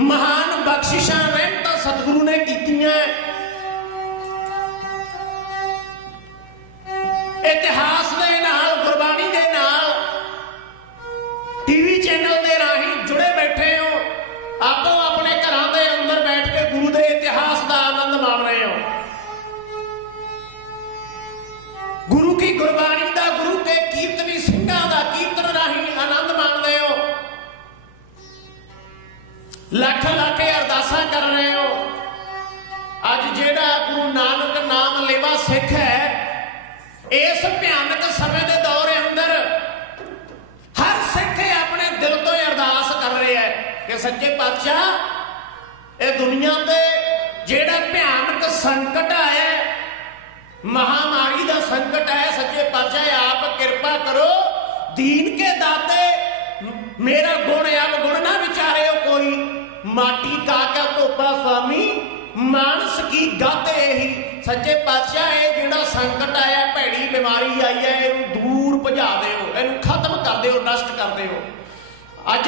महान बख्शिशां रहमतां सतगुरु ने कीतियां। इतिहास दे नाल गुरबाणी दे नाल टीवी चैनल दे राही जुड़े बैठे हो, आपो अपने घरां दे अंदर बैठ के गुरु दे इतिहास का आनंद माण रहे हो। गुरु की गुरबाणी का, गुरु के कीर्तनी सिंघां दा कीर्तन राही आनंद माणदे हो। लख लख अरदासां कर रहे हो। अज जिहड़ा गुरु नानक नाम लेवा सिख है, इस भयानक समय के दौर अंदर हर सिख अपने दिल तो अरदास कर रहे हैं कि सच्चे पातशाह, ये दुनिया ते जिहड़ा भयानक संकट आया, महामारी का संकट आया, सच्चे पातशाह आप कृपा करो। दीन के दाते मेरा गुण अवगुण ना विचारे हो कोई, माटी काका धोपा स्वामी मानस की गाते ही। सच्चे पातशाह ये जिहड़ा संकट आया, भैड़ी बीमारी आई है, इहनूं दूर भजा दिओ, इहनूं खत्म कर दिओ, नष्ट कर दिओ। अज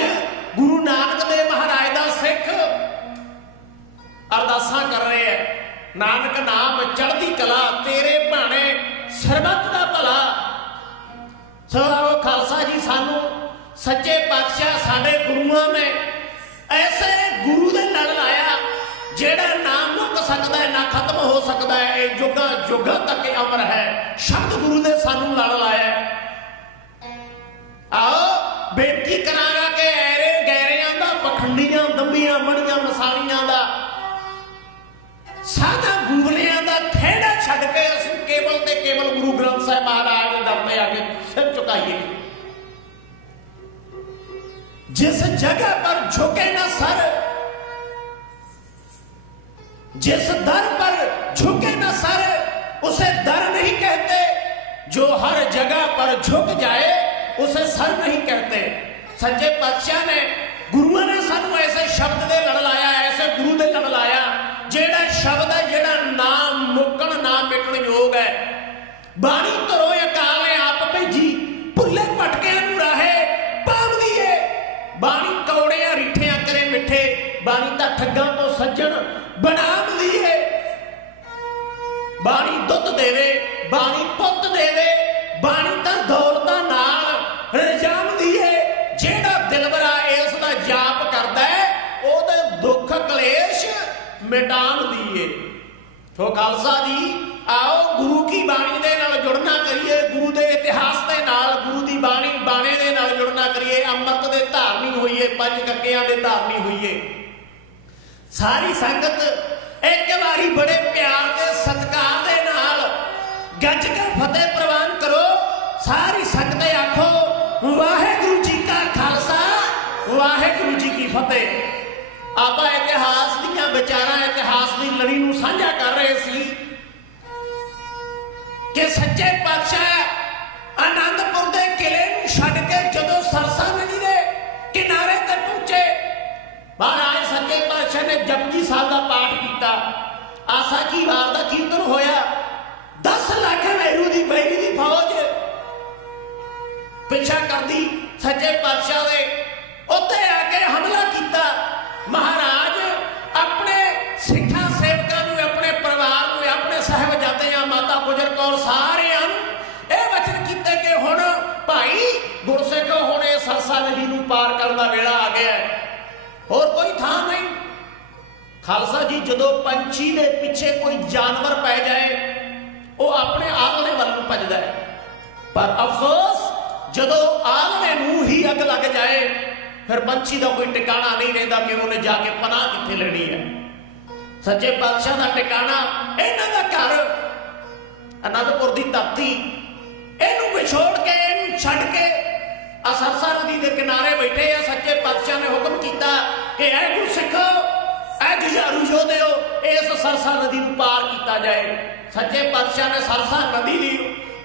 गुरु नानक देव महाराज दा सिख अरदासां कर रहे हैं, नानक नाम चढ़दी कला, तेरे भाणे सरबत दा भला। सो आओ खालसा जी, सानू सच्चे पातशाह साडे गुरुआं ने ऐसे गुरु दे लड़ लाया जेड़ा ना मुक सकता है, ना खत्म हो सकता है, ये जुगा जुगा तक अमर है। शब्द गुरु ने सानू लड़ लाया। आओ बेनती करांगा कि ऐरे गैरियां दा, पखंडियां, दंबियां, मणियां, मसाणियां दा, साधा गुगलियां दा खेड़ा छड्ड के असीं केवल ते केवल गुरु ग्रंथ साहिब महाराज दे दर ते आके सिर झुकाइए। जिस जगह पर झुके ना सर, जिस दर पर झुके ना सर, उसे दर नहीं कहते। जो हर जगह पर झुक जाए उसे सर नहीं कहते। सच्चे पातशाह ने, गुरुओं ने सानू ऐसे शब्द दे लड़ लाया, ऐसे गुरु दे लड़ लाया, जेड़ा शब्द है, जेड़ा नाम मुकन ना मिटन योग है। बाणी तरो अकाले आप भेजी, भुले भटके नूं राहे पाव दिए। बाणी कौड़िया रिठिया करे मिठे, बाणी तां ठग्गां तो सज्जन बनाम दिए। बाणी दुध देवे, बाणी पुत देवे, बाणी तां दौलतां नाल रजाम दिए। जेड़ा दिलबरा इस दा जाप करदा है, ओहदे दुख कलेश मिटान दिए। सो खालसा जी, आओ गुरु की बाणी दे नाल जुड़ना करिए, गुरु दे इतिहास दे नाल, गुरु दी बाणी बाणे दे नाल जुड़ना करिए। अमृत दे धारनी होइए, पंज कक्कियां दे धारनी होइए। सारी संगत एक बारी बड़े प्यार के सत्कार दे नाल गज के फतेह प्रवान करो। सारी संगत आखो वाहेगुरु जी का खालसा, वाहेगुरु जी की फतेह। आपां इतिहास दीयां विचारां, इतिहास दी लड़ी नूं साझा कर रहे सी कि सच्चे पातशाह आनंदपुर दे किले नूं छड्ड के जदों सरसा नदी दे किनारे ते पहुंचे, महाराज सच्चे पातशाह ने जपजी साहब का पाठ किया। आसा की वार का कीर्तन होया। 10 लाख वैरू की बैरी की फौज पिछा कर दी सच्चे पातशाह ने, उत्ते आके हमला किया। महाराज अपने सिखा सेवकों, अपने परिवार को, अपने साहिबजादियां, माता गुजर कौर सारे ये वचन किए कि हुण भाई गुरसिख हुण सरसा नदी नूं पार करने का वेला आ गया है, और कोई थां नहीं। खालसा जी, जदों पंछी के पिछे कोई जानवर पै जाए, वो अपने आलने वाल नूं भजदा है, पर अफसोस जदों आलने नूं ही अग लग जाए, फिर पंछी का कोई टिकाणा नहीं रहिंदा कि उन्हें जाके पनाह कित्थे लेनी है। सच्चे पातशाह का टिकाणा, इन्हां दा घर आनंदपुर की धरती, इनू विछोड़ के, इनू छड्ड के सरसा नदी के किनारे बैठे आ। सच्चे पातशाह ने हुक्म किया कि ऐ गुरसिखो, ऐ जुझारू योधेओ, इस सरसा नदी नूं पार किया जाए। सच्चे पातशाह ने सरसा नदी दी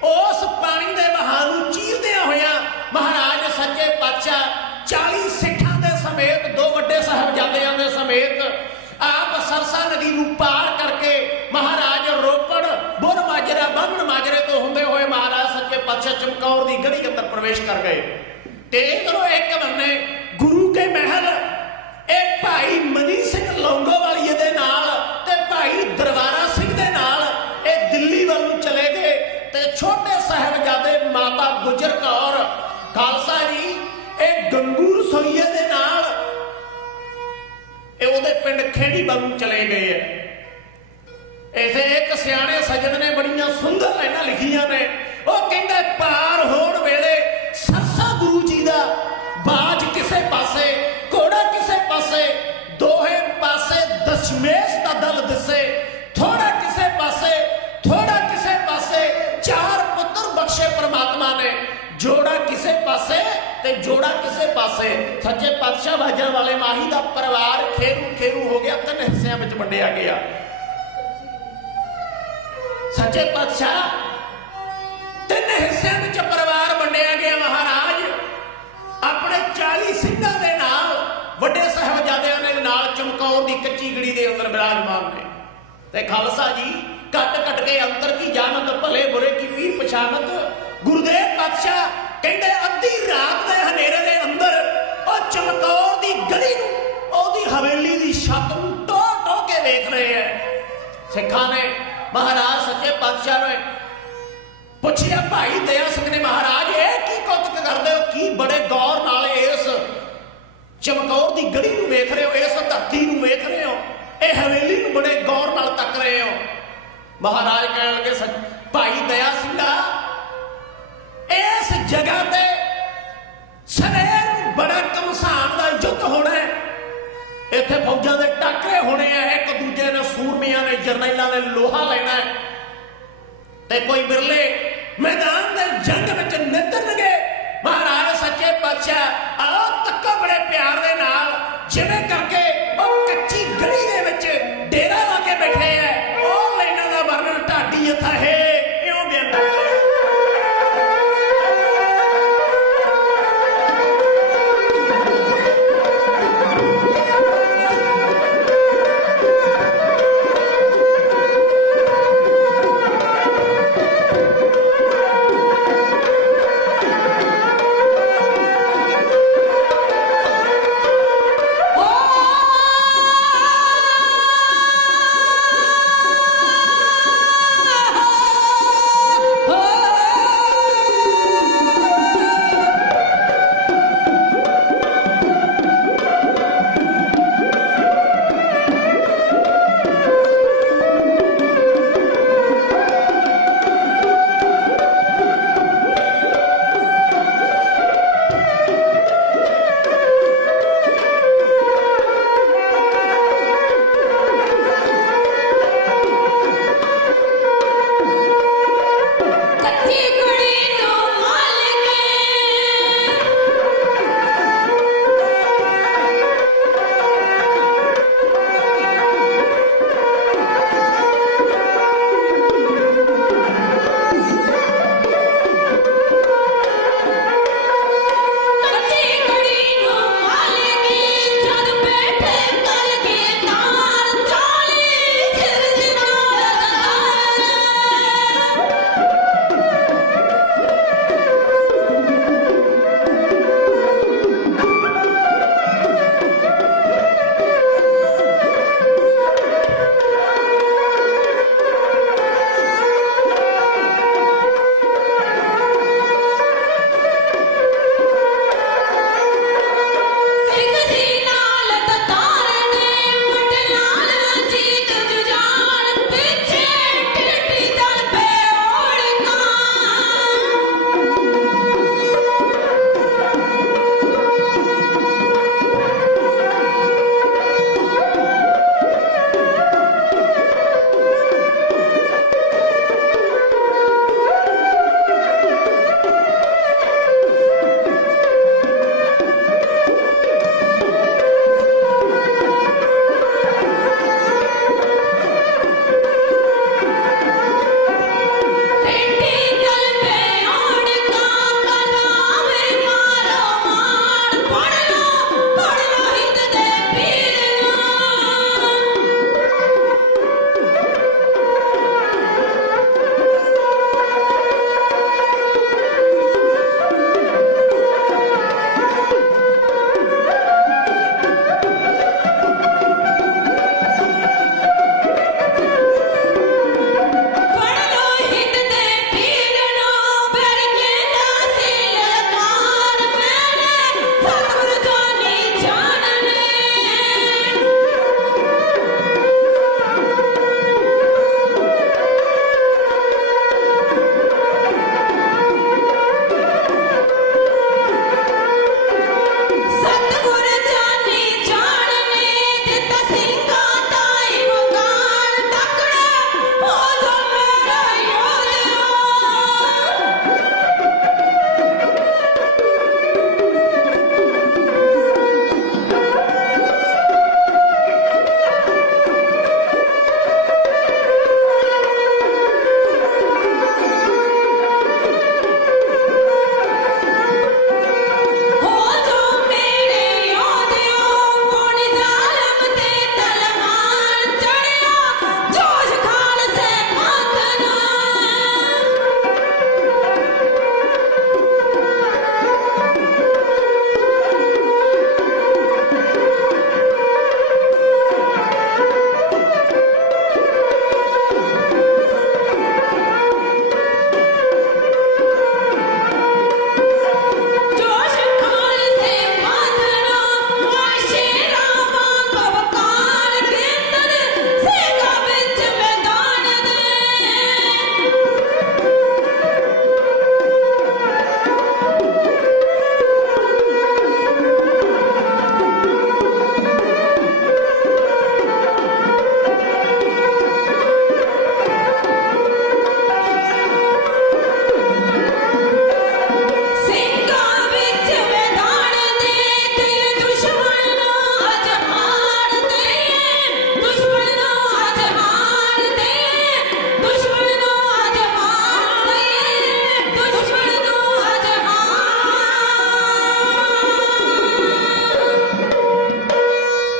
उस पानी के बहाव नूं चीरदियां होइयां महाराज सच्चे पातशाह 40 सिखां दे समेत, 2 वड्डे साहिबजादियां दे समेत आप सरसा नदी नूं पार करके महाराज रोपड़, बुर माजरा, बामण माजरे तो होंदे हुए महाराज सच्चे पातशाह चमकौर की गढ़ी के अंदर प्रवेश कर गए। ते इधरों एक बन्ने गुरु के महल एक भाई खेड़ी वालों चले गए है। इसे एक सियाने सजन ने बड़िया सुंदर लाइनां लिखियां ने। वह कहंदा पार होण वेले सरसा गुरु जी दा बाज किसे पासे घोड़ा किसे पासे दोहे पासे दशमेश दा दल दिसे थोड़ा किसे पासे थोड़ा किसे पासे चार पुत्र बख्शे परमात्मा ने जोड़ा किसे पासे ते जोड़ा किसे पासे। सच्चे पातशाह बाजा वाले माही दा परिवार खेरू खेरू हो गया, 3 हिस्सियां में वंडिया गया। सच्चे पातशाह 3 हिस्सियां में परिवार वंडिया गया। महाराज अपने 40 सिंघां दे नाल वड्डे साहिबजादियां दे नाल चमकौर दी कच्ची गड़ी दे अंदर विराजमान ने ते खालसा जी कट कट के अंतर की जानत भले बुरे की वीर पछानत। गुरुदेव पातशाह कहंदे अद्धी रात दे हनेरे दे अंदर ओ चमकौर दी गली नूं ओदी हवेली दी छत नूं टो टो के देख रहे हैं। सिखां ने महाराज सच्चे पातशाह ने पुछया, भाई दया सिंह ने, महाराज ये की कौतक करदे हो, की बड़े गौर नाल इस चमकौर दी गड़ी नूं वेख रहे हो, इस धरती नूं वेख रहे हो, ये हवेली नूं बड़े गौर नाल तक रहे हो। महाराज कहण लगे, भाई दया सिंघा इस जगह ते सवेर बड़ा घमसान दा युद्ध होना है, इत्थे फौजां दे टाकरे होने हैं, एक दूजे ने सूरमियां ने जरनैलां ने लोहा लेना है ते कोई बिरले मैदान दे जंग विच नितरनगे। महाराज सच्चे पातशाह आओ तक्को बड़े प्यार दे नाल जिवें करके ओ कच्ची गली दे विच डेरा ला के बैठे है, ओ लाइनां दा वर्णन ढाडी अथा है इउं बयान करदा है।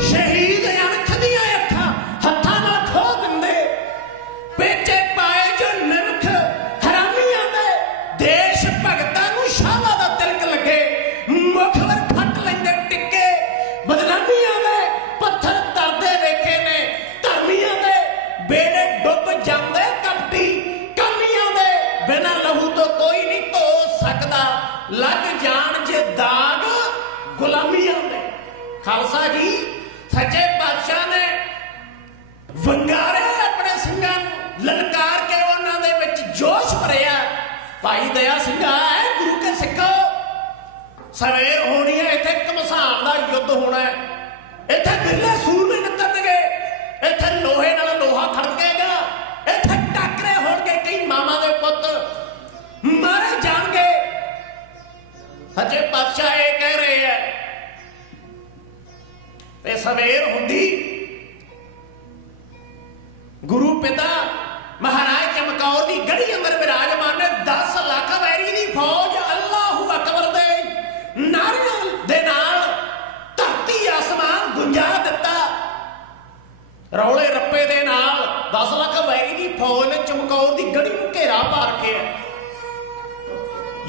शहीद अनख दियां अखां हत्थां नाल खो दिंदे, पेचे पाए जो निरख हरामियां दे, देश भगतां नूं शाला दा तिलक लगे, मुखवर फट लैंदे टिक्के, बदनामियां दे पत्थर तरदे वेखे ने, धर्मियां दे बेड़े डुब जांदे कपटी, कामियां दे बिना लहू तो कोई नहीं धो सकदा, लग जान जे दाग गुलामियां दे। खालसा जी सच्चे पातशाह ने वंगारे अपने सिंघां ललकार के उन्हां दे विच जोश भरिया। भाई दया सिंघा है गुरु के सिखो, सवेर होनी है, इत्थे घमसान दा युद्ध होना है, इत्थे बिरले सूरमे निकलणगे, इत्थे लोहे नाल लोहा खड़केगा, इत्थे टाकरे होणगे, कई मामा दे पुत्त मारे जाणगे। सच्चे पातशाह ये कह रहे हैं ते सवेर हुंदी गुरु पिता महाराज चमकौर की गढ़ी अंदर विराजमान ने 10 लाख वैरी की फौज अल्लाहू अकबर दे नारियां दे नाल धरती आसमान गुंजा दिता। रौले रप्पे दे नाल 10 लाख वैरी की फौज ने चमकौर की गढ़ी नूं घेरा पा रखे है।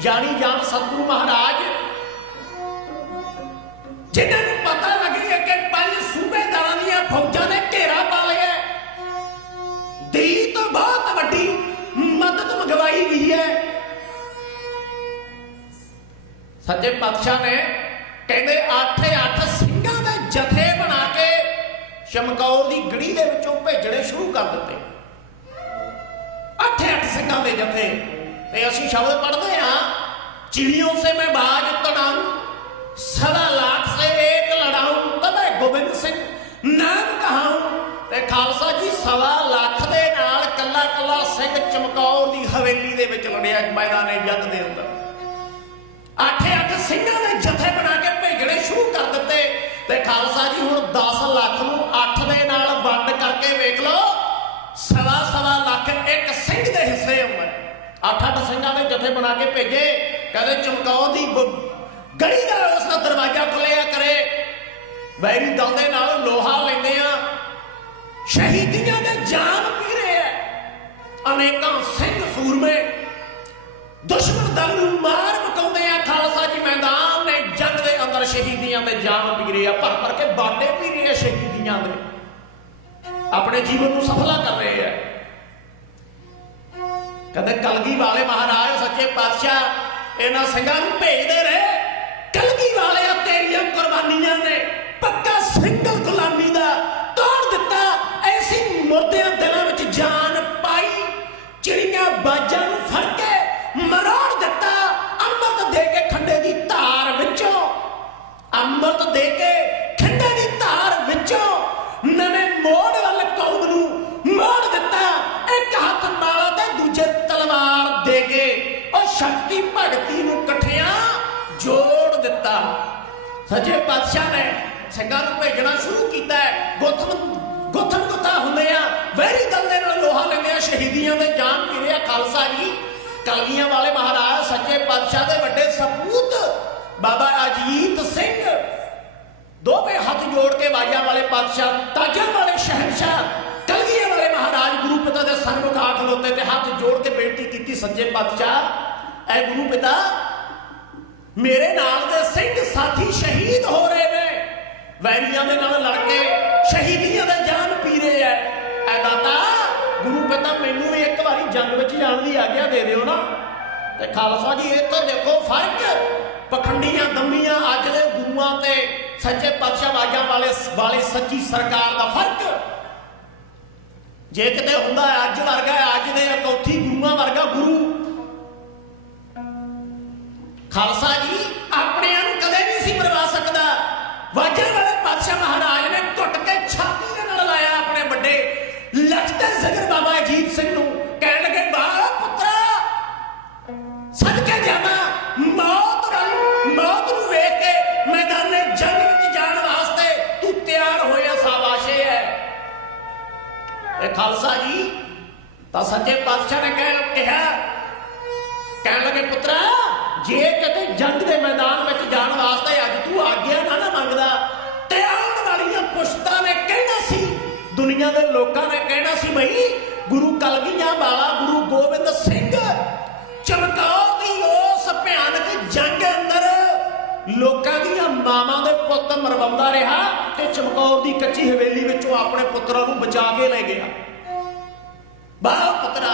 यानी जान सतगुरु महाराज जिन्होंने पता लगी है कि 5 सूबेदारां दी फौजां ने घेरा पा लिया, दिल्ली तो बहुत वड्डी मदद मंगवाई गई है। सच्चे पातशाह ने कहते 8 सिंघां दे जथे बना के चमकौर की गढ़ी दे विचों भेजने शुरू कर दिते। 8 सिंघां दे जथे ते असीं शब्द पढ़ते हैं, चिड़ियों से मैं बाज तड़ाऊं, 1.25 लाख से एक लड़ाऊं, तब मैं गोबिंद सिंह नाम कहाऊं। ते खालसा जी 1.25 लाख दे नाल कल्ला कल्ला सिंह चमकौर की हवेली दे विच लड़िया मैदाने जंग दे अंदर। 8 सिंघां दे जथे बना के भेजने शुरू कर दिते ते खालसा जी हुण 10 लाख नूं 8 दे नाल वंड करके वेख लो, 1.25 लाख एक सिंह दे हिस्से होंगे। 8 सिंघां दे जथे बना के भेजे, कहते चमकौर की गढ़ी का उसका दरवाजा खुलिया करे, वैरी दल दे नाल लोहा लेंदे आ, शहीदियां दे जान पी रहे हैं। अनेकां सिंह सूरमे दुश्मन दल नूं मार मुकाउंदे आ। खालसा जी मैदान ने जंग दे अंदर शहीदियां दे जान पी रहे हैं, भर भर के बाटे पी रहे हैं शहीदियां दे, अपने जीवन नूं सफला कर रहे हैं। कहते कलगी वाले महाराज सच्चे पातशाह इन्हां सिंघां नूं भेजदे रहे, कलगी वाले तेरियां कुर्बानियां ने पक्का सिंगल गुलामी दा तोड़ दिता। ऐसी मुर्दियां दिलां विच जान पाई, चिड़ियां बाजां नूं फड़ के मरोड़ दिता। अमृत दे के खंडे दी धार विचों, अमृत दे के खंडे दी धार विचों नवें मोड़ वाल कौम नूं मोड़ दिता। एक हथ माला ते दूजे तलवार दे के और शक्ति भगती नूं कठियां जोड़ दिता। सच्चे पातशाह ने सिंघां नूं भेजना शुरू किया है। गुत्थम गुत्था हुंदे आ, वैरी दल दे नाल लोहा लैंदे आ, शहीदियां दे जान पी रहे आ। खालसा जी कलगियां वाले महाराज सच्चे पातशाह दे वड्डे सपूत बाबा अजीत सिंह दोवें हाथ जोड़ के बाजा वाले पातशाह, ताजा वाले शहनशाह कलगियां वाले महाराज गुरु पिता दे सन्मुख आ खलोते ते हाथ जोड़ के बेनती की, सच्चे पातशाह ऐ गुरु पिता मेरे नाल दे सिंह साथी शहीद हो रहे ने, वैरियां दे नाल लड़ के शहीदियां दे जान पी रहे हैं। ऐ दाता गुरु पिता मैनू भी एक बारी जंग विच जाण दी आग्या दे दिओ ना। ते खालसा जी इह तो देखो फर्क, पखंडियां दम्मियां अज दे गुरुआं ते सच्चे पातशाह बाजां वाले सच्ची सरकार दा फर्क। जे किते हुंदा अज वर्गा, अज दे अकौथी गुरुआं वर्गा गुरु खालसा जी अपने कदे नहीं सी मरवा सकता। वाजे वाले पातशाह महाराज ने घुट के छाती दे नाल लाया अपने बड़े लखते जिगर बाबा अजीत सिंह नूं, कहण लगे वाह पुत्रा सदके जावा, मौत नूं वेख के मैदाने जंग विच जाण वास्ते तू तैयार होया, शाबाशे है। खालसा जी तां सच्चे पातशाह ने कहा, कहण लगे पुत्रा जे किते जंग के मैदान में जाने वास्ते अज तू आग्या ना मंगदा ते आउण वालियां पुछ दे लोकां ने कहना सी बई गुरु कलगीਆਂ वाला गुरु गोबिंद सिंह चमकौर दी उस भयानक जंग अंदर लोकां दीयां मावां दे पुੱਤ मरवाउंदा रहा ते चमकौर दी कच्ची हवेली विचों अपने पुत्रां नूं बचा के ले गया। बाह पुत्रा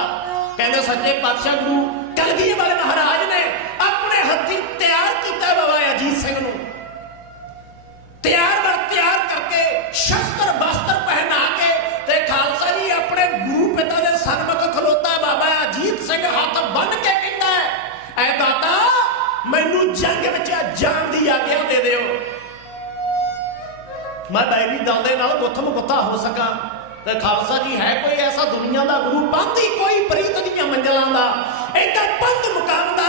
कहंदे सच्चे पातशाह गुरु कलगीਆਂ वाले महाराज ने अपने हत्थी तैयार किया बाबा अजीत सिंह नूं तैयार करके शस्त्र वस्त्र पहना के ते खालसा जी अपने गुरु पिता दे सन्मुख खलोता बाबा अजीत सिंह हाथ बन के कहता है ऐ दाता मैनू जंग विच जान दी आग्या दे दिओ मैं बैरी दल दे नाल गुत्थम गुत्था हो सकां ते खालसा जी है कोई ऐसा दुनिया दा गुरु पंथी कोई प्रीत दीआं मंजिलां दा इदा पंथ मुकाम दा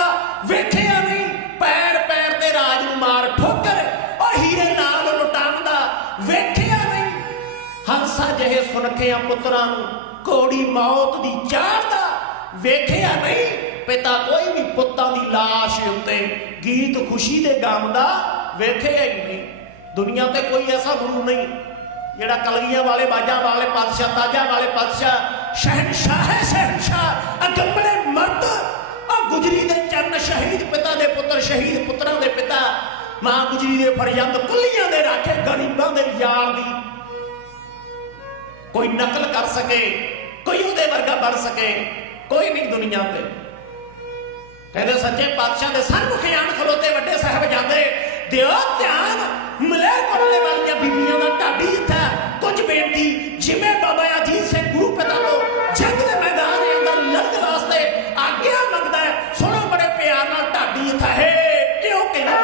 वेखिया नहीं पैर पैर ते राज नूं मार ठोकर ओ हीरे नाल लुटांदा वेखिया नहीं हंसा जहे सुनखिया पुत्रां नूं घोड़ी मौत दी चाढ़दा वेखिया नहीं पिता कोई भी पुत्तां दी लाश उत्ते गीत खुशी दे गांदा वेखिया ही नहीं। दुनिया ते कोई ऐसा गुरु नहीं जिहड़ा कलगीਆਂ वाले बाजा वाले पातशाह ताजा वाले पातशाह शहनशाह अगंबड़े मर्द और गुजरी दे चरण शहीद पिता दे पुत्र शहीद पुत्रां दे पिता मां गुजरी दे फरजंद कुलियां दे राखे गरीबां दे यार दी कोई नकल कर सके कोई उहदे वर्गा बन सके कोई नहीं दुनिया ते। कहते सच्चे पातशाह दे सन्मुख आण खलोते वड्डे साहिबजादे दिओ ध्यान मले कोले वालियां बीबियां दा ढाडी जिथा कुछ बेनती जिवें बाबा अजीत सिंह गुरु पिता तो जंग दे मैदान दे अंदर लड़न वास्ते आग्या मंगदा है सुनो बड़े प्यार नाल ढाडी जिथा है क्यों कहना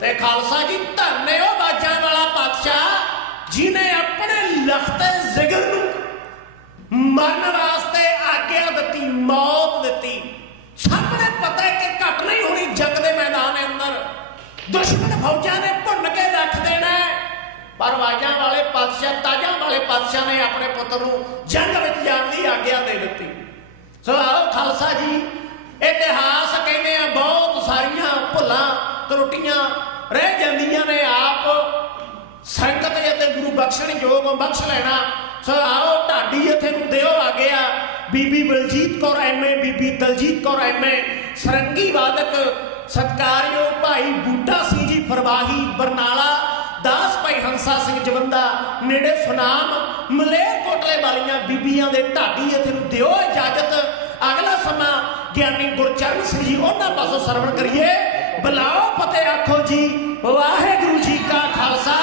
ते खालसा जी धरने ओ बाजां वाला पातशाह जिन्हें अपने लखते जिगर नूं मरन वास्ते आग्या दी, मौत दी। सामने पता है कि घट नहीं होनी जंग के मैदान अंदर, दुश्मन फौजा ने भुन के रख देना है, पर वाजा वाले पातशाह, ताजा वाले पातशाह ने अपने पुत्र नूं जंग में जाने की आग्या दे दी। सो आओ खालसा जी, इतिहास कहने बहुत सारिया भुलां त्रुटियां रह जांदियां ने, आप संगत ते गुरु बख्शण योग बख्श लेना। सो आओ ढाडी इत्थे नूं दिओ आ गया, बीबी बलजीत कौर MA, बीबी दलजीत कौर MA, सरंगी वादक सत्कारयोग भाई बूटा सिंह जी फरवाही बरनाला, दास भाई हंसा सिंह जवंदा नेड़े सुनाम, मलेरकोटले वालियां बीबियां दे ढाडी इत्थे नूं दिओ इजाजत। अगला समा ज्ञानी गुरचरण सिंह जी उन्हां पासों सरवण करिए। बुलाओ फतेह आखो जी, वाहिगुरू जी का खालसा।